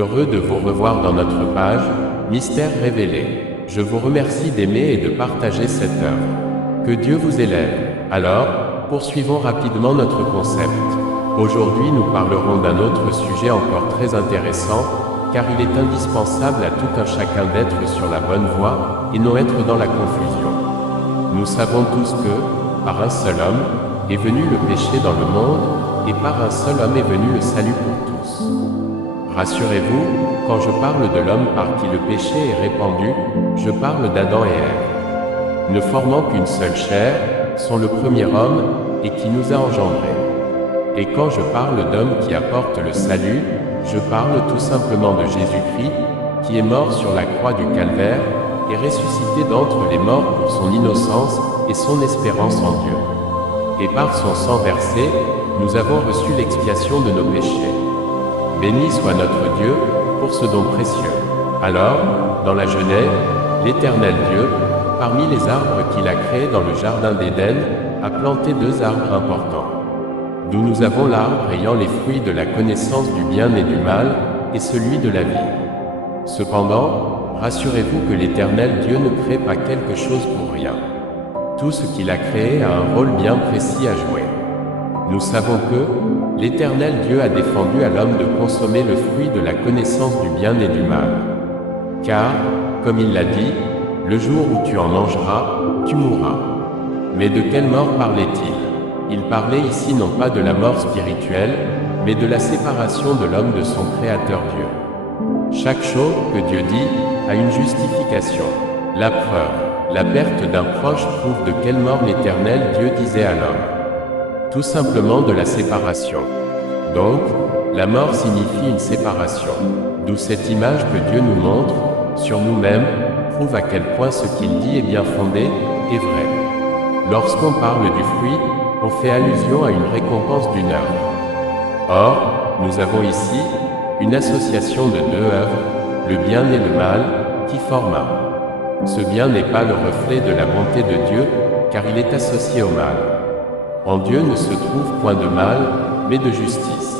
Heureux de vous revoir dans notre page Mystère révélé. Je vous remercie d'aimer et de partager cette œuvre. Que Dieu vous élève. Alors, poursuivons rapidement notre concept. Aujourd'hui, nous parlerons d'un autre sujet encore très intéressant, car il est indispensable à tout un chacun d'être sur la bonne voie et non être dans la confusion. Nous savons tous que, par un seul homme, est venu le péché dans le monde, et par un seul homme est venu le salut pour tous. Rassurez-vous, quand je parle de l'homme par qui le péché est répandu, je parle d'Adam et Ève. Ne formant qu'une seule chair, sont le premier homme, et qui nous a engendrés. Et quand je parle d'homme qui apporte le salut, je parle tout simplement de Jésus-Christ, qui est mort sur la croix du Calvaire, et ressuscité d'entre les morts pour son innocence et son espérance en Dieu. Et par son sang versé, nous avons reçu l'expiation de nos péchés. Béni soit notre Dieu pour ce don précieux. Alors, dans la Genèse, l'Éternel Dieu, parmi les arbres qu'il a créés dans le jardin d'Éden, a planté deux arbres importants, d'où nous avons l'arbre ayant les fruits de la connaissance du bien et du mal, et celui de la vie. Cependant, rassurez-vous que l'Éternel Dieu ne crée pas quelque chose pour rien. Tout ce qu'il a créé a un rôle bien précis à jouer. Nous savons que l'Éternel Dieu a défendu à l'homme de consommer le fruit de la connaissance du bien et du mal. Car, comme il l'a dit, le jour où tu en mangeras, tu mourras. Mais de quelle mort parlait-il? Il parlait ici non pas de la mort spirituelle, mais de la séparation de l'homme de son Créateur Dieu. Chaque chose que Dieu dit a une justification. La preuve, la perte d'un proche prouve de quelle mort l'Éternel Dieu disait à l'homme. Tout simplement de la séparation. Donc, la mort signifie une séparation. D'où cette image que Dieu nous montre, sur nous-mêmes, prouve à quel point ce qu'il dit est bien fondé et vrai. Lorsqu'on parle du fruit, on fait allusion à une récompense d'une œuvre. Or, nous avons ici une association de deux œuvres, le bien et le mal, qui forment un. Ce bien n'est pas le reflet de la bonté de Dieu, car il est associé au mal. En Dieu ne se trouve point de mal, mais de justice.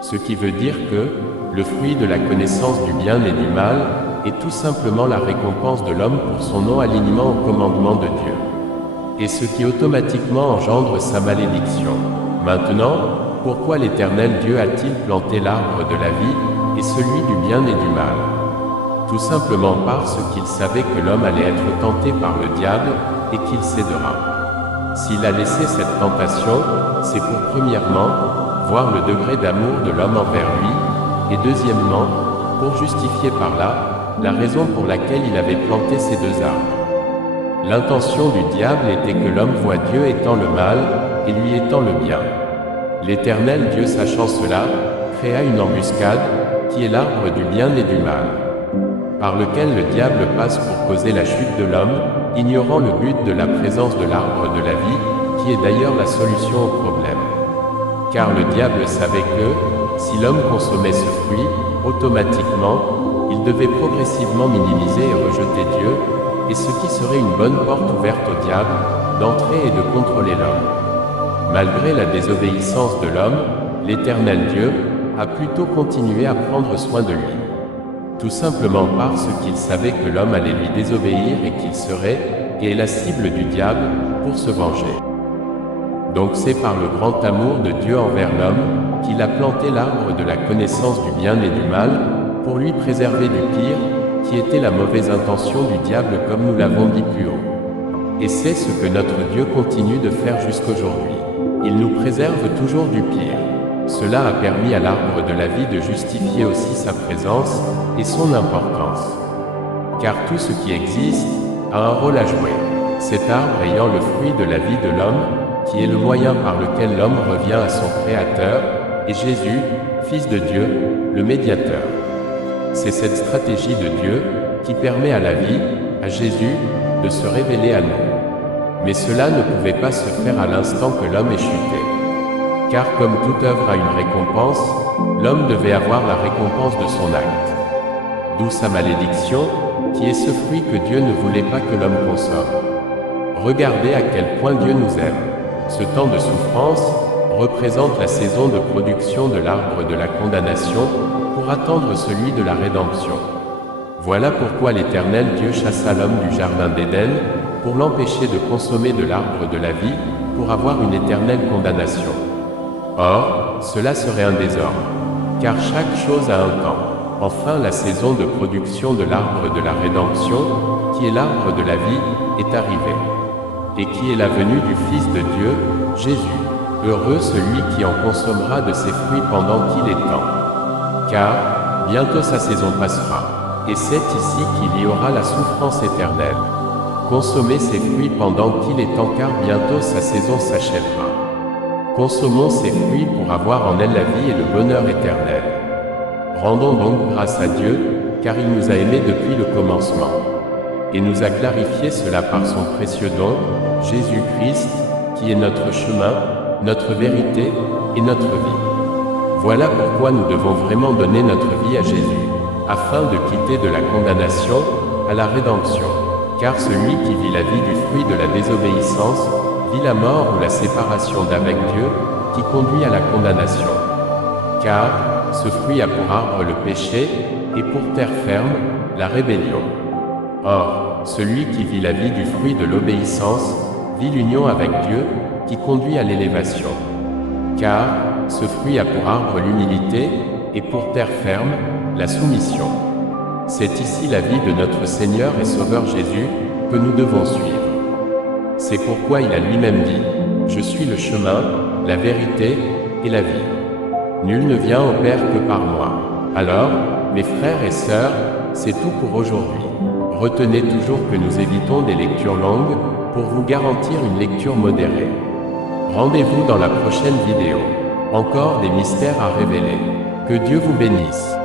Ce qui veut dire que le fruit de la connaissance du bien et du mal est tout simplement la récompense de l'homme pour son non-alignement au commandement de Dieu. Et ce qui automatiquement engendre sa malédiction. Maintenant, pourquoi l'Éternel Dieu a-t-il planté l'arbre de la vie et celui du bien et du mal? Tout simplement parce qu'il savait que l'homme allait être tenté par le diable et qu'il cédera. S'il a laissé cette tentation, c'est pour premièrement, voir le degré d'amour de l'homme envers lui, et deuxièmement, pour justifier par là, la raison pour laquelle il avait planté ces deux arbres. L'intention du diable était que l'homme voit Dieu étant le mal, et lui étant le bien. L'Éternel Dieu, sachant cela, créa une embuscade, qui est l'arbre du bien et du mal, par lequel le diable passe pour causer la chute de l'homme, ignorant le but de la présence de l'arbre de la vie, qui est d'ailleurs la solution au problème. Car le diable savait que, si l'homme consommait ce fruit, automatiquement, il devait progressivement minimiser et rejeter Dieu, et ce qui serait une bonne porte ouverte au diable, d'entrer et de contrôler l'homme. Malgré la désobéissance de l'homme, l'Éternel Dieu a plutôt continué à prendre soin de lui. Tout simplement parce qu'il savait que l'homme allait lui désobéir et qu'il serait, et est la cible du diable, pour se venger. Donc c'est par le grand amour de Dieu envers l'homme, qu'il a planté l'arbre de la connaissance du bien et du mal, pour lui préserver du pire, qui était la mauvaise intention du diable comme nous l'avons dit plus haut. Et c'est ce que notre Dieu continue de faire jusqu'aujourd'hui. Il nous préserve toujours du pire. Cela a permis à l'arbre de la vie de justifier aussi sa présence et son importance. Car tout ce qui existe a un rôle à jouer. Cet arbre ayant le fruit de la vie de l'homme, qui est le moyen par lequel l'homme revient à son Créateur, et Jésus, Fils de Dieu, le médiateur. C'est cette stratégie de Dieu qui permet à la vie, à Jésus, de se révéler à nous. Mais cela ne pouvait pas se faire à l'instant que l'homme est chuté. Car comme toute œuvre a une récompense, l'homme devait avoir la récompense de son acte. D'où sa malédiction, qui est ce fruit que Dieu ne voulait pas que l'homme consomme. Regardez à quel point Dieu nous aime. Ce temps de souffrance représente la saison de production de l'arbre de la condamnation, pour attendre celui de la rédemption. Voilà pourquoi l'Éternel Dieu chassa l'homme du jardin d'Éden, pour l'empêcher de consommer de l'arbre de la vie, pour avoir une éternelle condamnation. Or, cela serait un désordre, car chaque chose a un temps. Enfin, la saison de production de l'arbre de la rédemption, qui est l'arbre de la vie, est arrivée. Et qui est la venue du Fils de Dieu, Jésus. Heureux celui qui en consommera de ses fruits pendant qu'il est temps. Car, bientôt sa saison passera. Et c'est ici qu'il y aura la souffrance éternelle. Consommez ses fruits pendant qu'il est temps, car bientôt sa saison s'achèvera. Consommons ses fruits pour avoir en elle la vie et le bonheur éternel. Rendons donc grâce à Dieu, car il nous a aimés depuis le commencement. Et nous a clarifié cela par son précieux don, Jésus-Christ, qui est notre chemin, notre vérité et notre vie. Voilà pourquoi nous devons vraiment donner notre vie à Jésus, afin de quitter de la condamnation à la rédemption. Car celui qui vit la vie du fruit de la désobéissance, vit la mort ou la séparation d'avec Dieu, qui conduit à la condamnation. Car ce fruit a pour arbre le péché, et pour terre ferme, la rébellion. Or, celui qui vit la vie du fruit de l'obéissance, vit l'union avec Dieu, qui conduit à l'élévation. Car ce fruit a pour arbre l'humilité, et pour terre ferme, la soumission. C'est ici la vie de notre Seigneur et Sauveur Jésus, que nous devons suivre. C'est pourquoi il a lui-même dit, « Je suis le chemin, la vérité et la vie. Nul ne vient au Père que par moi. » Alors, mes frères et sœurs, c'est tout pour aujourd'hui. Retenez toujours que nous évitons des lectures longues, pour vous garantir une lecture modérée. Rendez-vous dans la prochaine vidéo. Encore des mystères à révéler. Que Dieu vous bénisse.